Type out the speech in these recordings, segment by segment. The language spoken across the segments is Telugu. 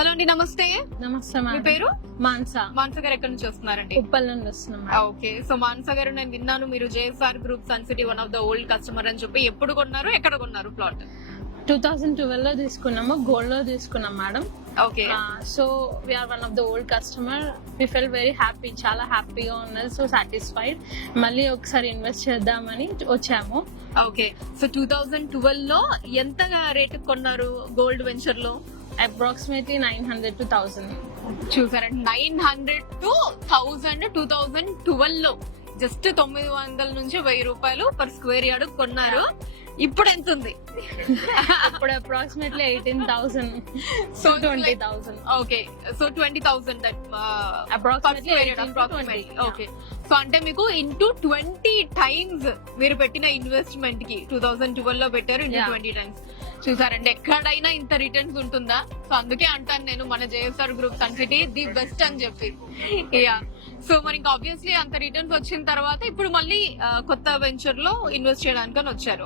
హలో అండి, నమస్తే. నమస్తే మీ మేడం. పేరు? మాన్సా. మానస గారు ఎక్కడి నుంచి వస్తున్నారండి? ఉప్పల్ నుండి వస్తున్నాం. ఓకే. సో మానస గారు, నేను విన్నాను మీరు JSR group Sun City one of the old customer అని చెప్పి. ఎప్పుడు కొన్నారు, ఎక్కడ కొన్నారు ప్లాట్? 2012 లో తీసుకున్నాము, గోల్డ్ లో తీసుకున్నాం madam. Okay. So we are one of the old customer. We feel very happy, చాలా హ్యాపీగా ఉన్నది. So satisfied. మళ్ళీ ఒకసారి ఇన్వెస్ట్ చేద్దామని వచ్చాము. ఓకే. సో 2012 లో ఎంత రేట్ కొన్నారు గోల్డ్ వెంచర్ లో? Approximately 900 to 1000. చూసారండి, 900 to 1000 2012 లో జస్ట్ 900 నుంచి 1000 రూపాయలు పర్ స్క్వేర్ యార్డ్ కొన్నారు. ఇప్పుడు ఎంత ఉంది? అప్పుడు approximately 18,000 So 20,000. Okay. So 20,000 that Approximately 18 to 20. Okay. So అంటే మీకు ఇంటూ 20 టైమ్స్ మీరు పెట్టిన ఇన్వెస్ట్మెంట్ కి 2012 లో పెట్టారు, ఇంటూ 20 టైమ్స్. చూసారండి, ఎక్కడైనా ఇంత రిటర్న్స్ ఉంటుందా? సో అందుకే అంటాను నేను, మన JSR group Sun City the best అని చెప్పి. యా. సో మరి ఇంకా ఆబ్వియస్లీ అంత రిటర్న్స్ వచ్చిన తర్వాత ఇప్పుడు మళ్ళీ కొత్త వెంచర్ లో ఇన్వెస్ట్ చేయడానికి వచ్చారు.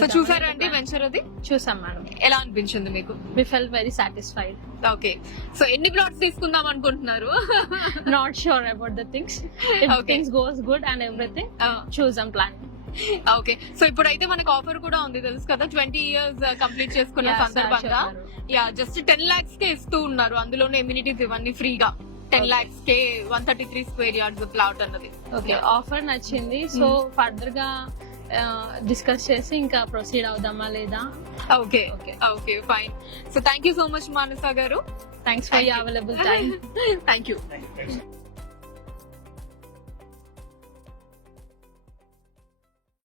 సో చూసారా అండి వెంచర్ అది? చూసాం మేడం. ఎలా అనిపించింది మీకు? వి feel very satisfied. Okay. So ఎన్ని ప్లాట్స్ తీసుకుందాం అనుకుంటున్నారు? Not sure about the things. If Okay. things goes good and everything, choose and plan. Okay. So ఇప్పుడైతే మనకు ఆఫర్ కూడా ఉంది, తెలుసు కదా, 20 years కంప్లీట్ చేసుకున్న Yeah, సందర్భంగా. sir, చెప్పారు. యా, జస్ట్ 10 lakhs కే ఇస్తూ ఉన్నారు. అందులోనే ఎమ్యూనిటీస్ ఇవన్నీ ఫ్రీగా. 10 lakhs కే 133 స్క్వేర్ యార్డ్స్ ప్లాట్ అన్నది. ఓకే, ఆఫర్ నచ్చింది. సో ఫర్దర్ గా డిస్కస్ చేసి ఇంకా ప్రొసీడ్ అవుదామా లేదా. Okay. Okay, fine. So thank you so much Manasa garu. Thanks for your available time. Thank you.